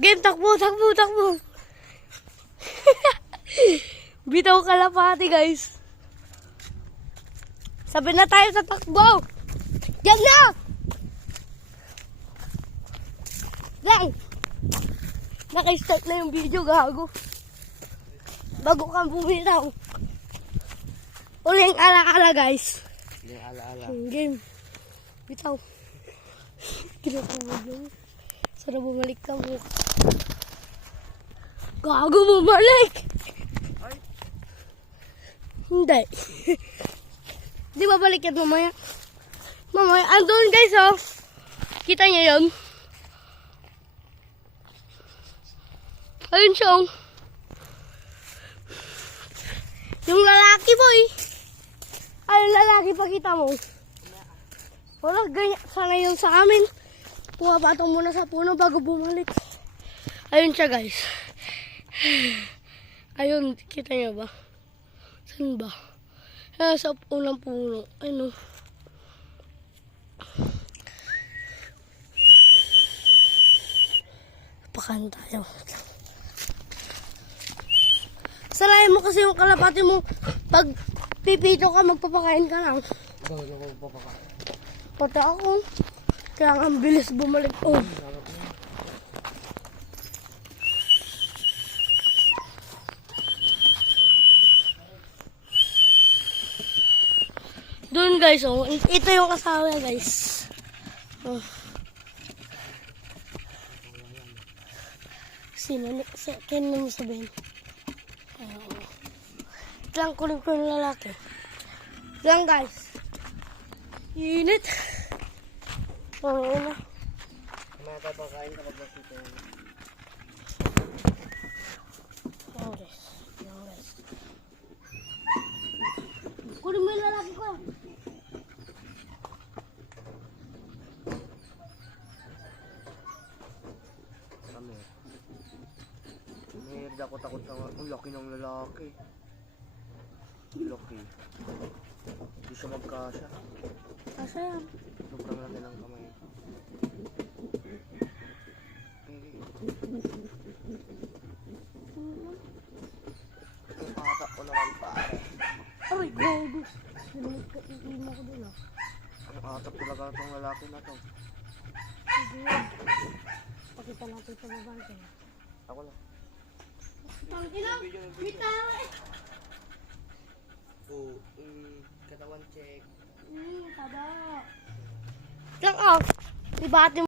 Game, takbo, takbo, takbo. Bitaw kalapati, guys. Sabi na tayo sa takbo. Yan na! Yan! Naka-start na yung video, gago. Bago kang bumitaw. Uling ala-ala, guys. Uling ala-ala. Game. Bitaw. Kinapagod lang. Sana bumalik ka mo. Gago, bumalik! Ay. Hindi. Di ba balik yan mamaya? Mamaya, andun guys oh. Kita niyo yun? Ayun siya oh. Yung lalaki boy. Ayun lalaki, pakita mo. Wala, ganyan. Sana yung sa amin. Pumapatong muna sa puno bago bumalik. Ayun siya guys. Ayun, kita niyo ba? Saan ba? Sa unang puno. Ayun o. Pakan tayo. Salayan mo kasi yung kalapati mo. Pag pipito ka, magpapakain ka lang. Ikaw, ako papakain. Pati ako. Kaya ang bilis bumalik. Oh. Doon guys, oh. Ito yung asawa guys. Oh. Sino? Kaya mo sabihin. Lang kunin ko yung lalaki. Lang guys. Init. Oh, yun na. Makapapakain ka pag masito. Oh, guys. Yan guys. Kunin mo yung lalaki ko. Kami. May ako takot sa ang laki ng lalaki. Laki. Hindi siya magkasya. Kasi yan. Sobrang laki ng kamay. Ang kata ko naman pare. Aray, gogo. Iima ko dun ah. Ang atap talaga itong lalaki na to. Sige yan. Pakita natin sa babae. Ako lang. Tangina! Bita! Oh, katawan check. Tada! Lang ah! Ibati mo.